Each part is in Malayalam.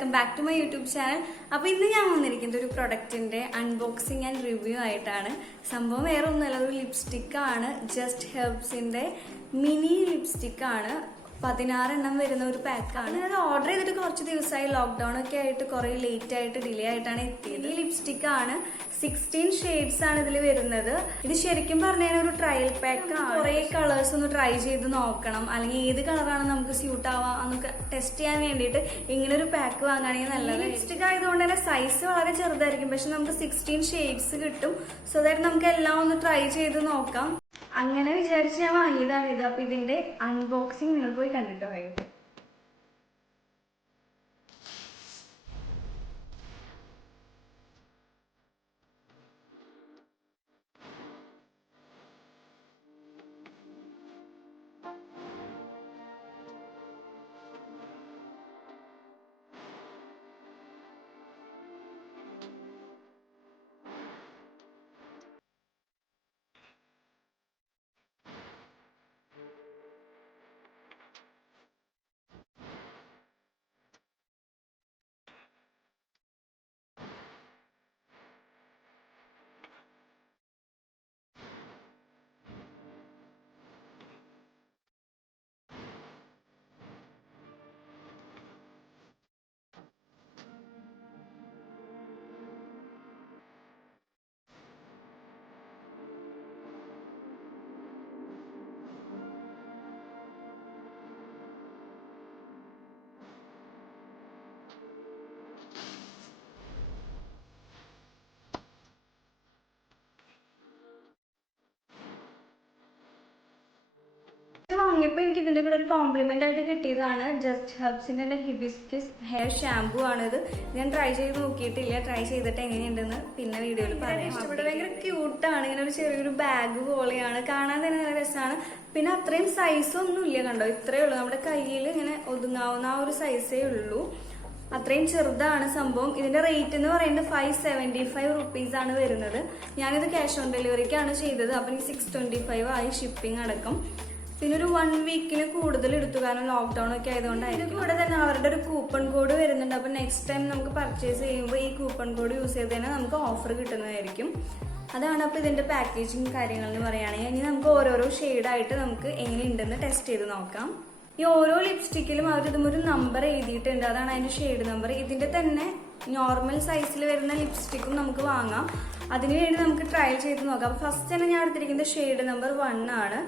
Welcome back to my YouTube channel. അപ്പോൾ ഇന്ന് ഞാൻ വന്നിരിക്കുന്നത് ഒരു പ്രൊഡക്റ്റിന്റെ അൺബോക്സിംഗ് ആൻഡ് റിവ്യൂ ആയിട്ടാണ്. സംഭവം വേറെ ഒന്നുമല്ല, ഒരു ലിപ്സ്റ്റിക് ആണ്. ജസ്റ്റ് ഹെർബ്സിന്റെ മിനി ലിപ്സ്റ്റിക് ആണ്. 16 എണ്ണം വരുന്ന ഒരു പാക്കാണ്. അത് ഓർഡർ ചെയ്തിട്ട് കുറച്ച് ദിവസമായി. ലോക്ക്ഡൌൺ ഒക്കെ ആയിട്ട് കുറെ ലേറ്റ് ആയിട്ട് ഡിലേ ആയിട്ടാണ് എത്തിയത്. ഈ ലിപ്സ്റ്റിക് ആണ്. 16 ഷെയ്ഡ്സ് ആണ് ഇതിൽ വരുന്നത്. ഇത് ശരിക്കും പറഞ്ഞാൽ ഒരു ട്രയൽ പാക്ക് ആണ്. കുറെ കളേഴ്സ് ഒന്ന് ട്രൈ ചെയ്ത് നോക്കണം, അല്ലെങ്കിൽ ഏത് കളറാണ് നമുക്ക് സ്യൂട്ട് ആവാ എന്നൊക്കെ ടെസ്റ്റ് ചെയ്യാൻ വേണ്ടിയിട്ട് ഇങ്ങനെ ഒരു പാക്ക് വാങ്ങുകയാണെങ്കിൽ നല്ലത്. ലിപ്സ്റ്റിക് ആയതുകൊണ്ട് തന്നെ സൈസ് വളരെ ചെറുതായിരിക്കും, പക്ഷെ നമുക്ക് 16 ഷെയ്ഡ്സ് കിട്ടും. സോ ദാറ്റ് നമുക്ക് എല്ലാം ഒന്ന് ട്രൈ ചെയ്ത് നോക്കാം. അങ്ങനെ വിചാരിച്ച് ഞാൻ വാങ്ങിയതാണ് ഇത്. അപ്പൊ ഇതിന്റെ അൺബോക്സിങ് നിങ്ങൾ പോയി കണ്ടിട്ടോ. വാങ്ങിയപ്പോൾ എനിക്ക് ഇതിന്റെ കൂടെ ഒരു കോംപ്ലിമെന്റ് ആയിട്ട് കിട്ടിയതാണ്. ജസ്റ്റ് ഹെർബ്സിന്റെ ഹിബിസ്കസ് ഹെയർ ഷാംപൂ ആണിത്. ഞാൻ ട്രൈ ചെയ്ത് നോക്കിയിട്ടില്ല. ട്രൈ ചെയ്തിട്ട് എങ്ങനെയുണ്ടെന്ന് പിന്നെ വീഡിയോയിൽ പറയാം. ഇഷ്ടപ്പെട്ടു. ഭയങ്കര ക്യൂട്ടാണ്. ഇങ്ങനെ ഒരു ചെറിയൊരു ബാഗ് പോലെയാണ്, കാണാൻ തന്നെ നല്ല രസമാണ്. പിന്നെ അത്രയും സൈസൊന്നും ഇല്ല, കണ്ടോ, ഇത്രയേ ഉള്ളൂ. നമ്മുടെ കയ്യിൽ ഇങ്ങനെ ഒതുങ്ങാവുന്ന ആ ഒരു സൈസേ ഉള്ളൂ. അത്രയും ചെറുതാണ് സംഭവം. ഇതിന്റെ റേറ്റ് എന്ന് പറയുന്നത് 575 റുപ്പീസ് ആണ് വരുന്നത്. ഞാനിത് ക്യാഷ് ഓൺ ഡെലിവറിക്കാണ് ചെയ്തത്. അപ്പൊ എനിക്ക് 625 ആയി ഷിപ്പിംഗ് അടക്കം. പിന്നെ ഒരു 1 വീക്കിന് കൂടുതൽ എടുത്തു, കാരണം ലോക്ക്ഡൌൺ ഒക്കെ ആയതുകൊണ്ടായിരുന്നു. ഇതിന് കൂടെ തന്നെ അവരുടെ ഒരു കൂപ്പൺ കോഡ് വരുന്നുണ്ട്. അപ്പൊ നെക്സ്റ്റ് ടൈം നമുക്ക് പർച്ചേസ് ചെയ്യുമ്പോൾ ഈ കൂപ്പൺ കോഡ് യൂസ് ചെയ്ത് തന്നെ നമുക്ക് ഓഫർ കിട്ടുന്നതായിരിക്കും. അതാണ് അപ്പൊ ഇതിന്റെ പാക്കേജിങ് കാര്യങ്ങൾ എന്ന് പറയുകയാണെങ്കിൽ. ഇനി നമുക്ക് ഓരോരോ ഷെയ്ഡായിട്ട് നമുക്ക് എങ്ങനെയുണ്ടെന്ന് ടെസ്റ്റ് ചെയ്ത് നോക്കാം. ഈ ഓരോ ലിപ്സ്റ്റിക്കിലും അവർ ഇതും ഒരു നമ്പർ എഴുതിയിട്ടുണ്ട്. അതാണ് അതിന്റെ ഷെയ്ഡ് നമ്പർ. ഇതിന്റെ തന്നെ നോർമൽ സൈസിൽ വരുന്ന ലിപ്സ്റ്റിക്കും നമുക്ക് വാങ്ങാം. അതിനുവേണ്ടി നമുക്ക് ട്രയൽ ചെയ്ത് നോക്കാം. അപ്പൊ ഫസ്റ്റ് തന്നെ ഞാൻ എടുത്തിരിക്കുന്നത് ഷെയ്ഡ് നമ്പർ 1 ആണ്.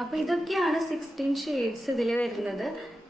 അപ്പോൾ ഇതൊക്കെയാണ് 16 ഷെയ്ഡ്സ് ഇതിൽ വരുന്നത്.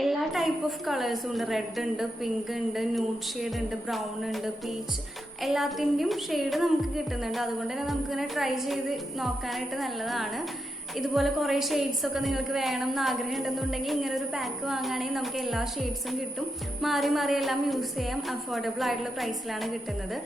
എല്ലാ ടൈപ്പ് ഓഫ് കളേഴ്സും ഉണ്ട്. റെഡ് ഉണ്ട്, പിങ്ക് ഉണ്ട്, ന്യൂഡ് ഷെയ്ഡ് ഉണ്ട്, ബ്രൗൺ ഉണ്ട്, പീച്ച്, എല്ലാത്തിൻ്റെയും ഷെയ്ഡ് നമുക്ക് കിട്ടുന്നുണ്ട്. അതുകൊണ്ട് തന്നെ നമുക്കിങ്ങനെ ട്രൈ ചെയ്ത് നോക്കാനായിട്ട് നല്ലതാണ്. ഇതുപോലെ കുറേ ഷെയ്ഡ്സ് ഒക്കെ നിങ്ങൾക്ക് വേണം എന്ന് ആഗ്രഹം ഉണ്ടെന്നുണ്ടെങ്കിൽ ഇങ്ങനെ ഒരു പാക്ക് വാങ്ങുകയാണെങ്കിൽ നമുക്ക് എല്ലാ ഷെയ്ഡ്സും കിട്ടും. മാറി മാറി എല്ലാം യൂസ് ചെയ്യാം. അഫോർഡബിൾ ആയിട്ടുള്ള പ്രൈസിലാണ് കിട്ടുന്നത്.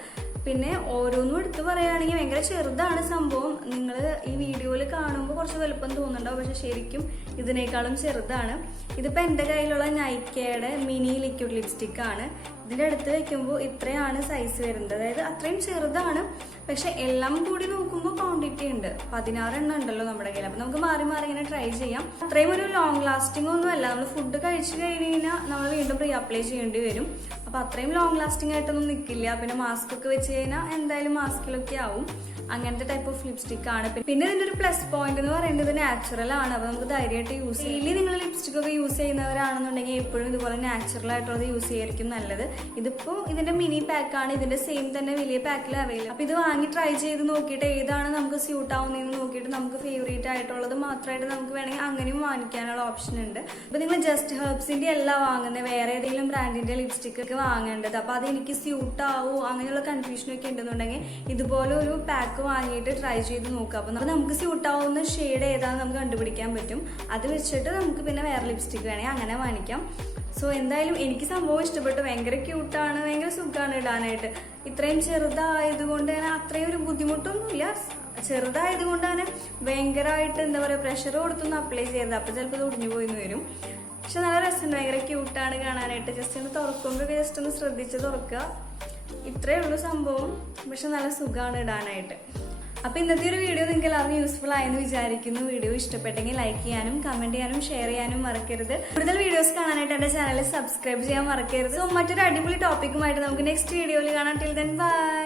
പിന്നെ ഓരോന്നും എടുത്ത് പറയുകയാണെങ്കിൽ ഭയങ്കര ചെറുതാണ് സംഭവം. നിങ്ങൾ ഈ വീഡിയോയിൽ കാണുമ്പോൾ കുറച്ച് വലുപ്പം തോന്നുന്നുണ്ടാവും, പക്ഷെ ശരിക്കും ഇതിനേക്കാളും ചെറുതാണ്. ഇതിപ്പോൾ എൻ്റെ കയ്യിലുള്ള നൈക്കയുടെ മിനി ലിക്വിഡ് ലിപ്സ്റ്റിക് ആണ്. ഇതിൻ്റെ അടുത്ത് വെക്കുമ്പോൾ ഇത്രയാണ് സൈസ് വരുന്നത്. അതായത് അത്രയും ചെറുതാണ്, പക്ഷെ എല്ലാം കൂടി നോക്കുമ്പോൾ ക്വാണ്ടിറ്റി ഉണ്ട്. 16 എണ്ണം ഉണ്ടല്ലോ നമ്മുടെ കയ്യിൽ. അപ്പം നമുക്ക് മാറി മാറി ഇങ്ങനെ ട്രൈ ചെയ്യാം. അത്രയും ഒരു ലോങ് ലാസ്റ്റിംഗ് ഒന്നും അല്ല. നമ്മൾ ഫുഡ് കഴിച്ചു കഴിഞ്ഞ് കഴിഞ്ഞാൽ നമ്മൾ വീണ്ടും റീ അപ്ലൈ ചെയ്യേണ്ടി വരും. അപ്പം അത്രയും ലോങ് ലാസ്റ്റിംഗ് ആയിട്ടൊന്നും നിൽക്കില്ല. പിന്നെ മാസ്ക് ഒക്കെ വെച്ച് കഴിഞ്ഞാൽ എന്തായാലും മാസ്കിലൊക്കെ ആവും. അങ്ങനത്തെ ടൈപ്പ് ഓഫ് ലിപ്സ്റ്റിക് ആണ്. പിന്നെ ഇതിന്റെ ഒരു പ്ലസ് പോയിന്റ് എന്ന് പറയുന്നത് നാച്ചുറൽ ആണ്. അപ്പൊ നമുക്ക് ധൈര്യമായിട്ട് യൂസ് ചെയ്യാം. ഡെയിലി നിങ്ങൾ ലിപ്സ്റ്റിക് ഒക്കെ യൂസ് ചെയ്യുന്നവരാണെന്നുണ്ടെങ്കിൽ എപ്പോഴും ഇതുപോലെ നാച്ചുറൽ ആയിട്ടുള്ളത് യൂസ് ചെയ്യായിരിക്കും നല്ലത്. ഇതിപ്പോ ഇതിന്റെ മിനി പാക്ക് ആണ്. ഇതിന്റെ സെയിം തന്നെ വലിയ പാക്കിൽ അവൈലബിൾ. അപ്പൊ ഇത് വാങ്ങി ട്രൈ ചെയ്ത് നോക്കിയിട്ട് ഏതാണ് നമുക്ക് സ്യൂട്ട് ആവുന്നതെന്ന് നോക്കിയിട്ട് നമുക്ക് ഫേവറേറ്റ് ആയിട്ടുള്ളത് മാത്രമായിട്ട് നമുക്ക് വേണമെങ്കിൽ അങ്ങനെയും വാങ്ങിക്കാനുള്ള ഓപ്ഷൻ ഉണ്ട്. അപ്പൊ നിങ്ങൾ ജസ്റ്റ് ഹെർബ്സിന്റെ അല്ല വാങ്ങുന്നത്, വേറെ ഏതെങ്കിലും ബ്രാൻഡിന്റെ ലിപ്സ്റ്റിക് ഒക്കെ വാങ്ങേണ്ടത്. അപ്പൊ അത് എനിക്ക് സ്യൂട്ട് ആവൂ അങ്ങനെയുള്ള കൺഫ്യൂഷനൊക്കെ ഉണ്ടെന്നുണ്ടെങ്കിൽ ഇതുപോലെ ഒരു പാക്ക് വാങ്ങിയിട്ട് ട്രൈ ചെയ്ത് നോക്കാം. അപ്പൊ നമുക്ക് സ്യൂട്ട് ആവുന്ന ഷെയ്ഡ് ഏതാണെന്ന് നമുക്ക് കണ്ടുപിടിക്കാൻ പറ്റും. അത് വെച്ചിട്ട് നമുക്ക് പിന്നെ വേറെ ലിപ്സ്റ്റിക് വേണമെങ്കിൽ അങ്ങനെ വാങ്ങിക്കാം. സോ എന്തായാലും എനിക്ക് സംഭവം ഇഷ്ടപ്പെട്ടു. ഭയങ്കര ക്യൂട്ടാണ്, ഭയങ്കര സുഖമാണ് ഇടാനായിട്ട്. ഇത്രയും ചെറുതായതുകൊണ്ട് തന്നെ അത്രയും ഒരു ബുദ്ധിമുട്ടൊന്നുമില്ല. ചെറുതായതുകൊണ്ട് തന്നെ ഭയങ്കരമായിട്ട് എന്താ പറയുക, പ്രഷർ കൊടുത്തൊന്ന് അപ്ലൈ ചെയ്തത്. അപ്പൊ ചിലപ്പോൾ ഇത് ഒടിഞ്ഞു പോയിന്ന് വരും. പക്ഷെ നല്ല രസമുണ്ട്, ഭയങ്കര ക്യൂട്ടാണ് കാണാനായിട്ട്. ജസ്റ്റ് ഒന്ന് തുറക്കുമ്പോൾ ജസ്റ്റ് ഒന്ന് ശ്രദ്ധിച്ച് തുറക്കുക. ഇത്രയേ ഉള്ളൂ സംഭവം. പക്ഷെ നല്ല സുഖമാണ് ഇടാനായിട്ട്. അപ്പൊ ഇന്നത്തെ ഒരു വീഡിയോ നിങ്ങൾക്ക് എല്ലാവർക്കും യൂസ്ഫുൾ ആയെന്ന് വിചാരിക്കുന്നു. വീഡിയോ ഇഷ്ടപ്പെട്ടെങ്കിൽ ലൈക്ക് ചെയ്യാനും കമന്റ് ചെയ്യാനും ഷെയർ ചെയ്യാനും മറക്കരുത്. കൂടുതൽ വീഡിയോസ് കാണാനായിട്ട് എന്റെ ചാനൽ സബ്സ്ക്രൈബ് ചെയ്യാൻ മറക്കരുത്. സോ മറ്റൊരു അടിപൊളി ടോപ്പിക്കുമായിട്ട് നമുക്ക് നെക്സ്റ്റ് വീഡിയോയിൽ കാണാം. Till then bye.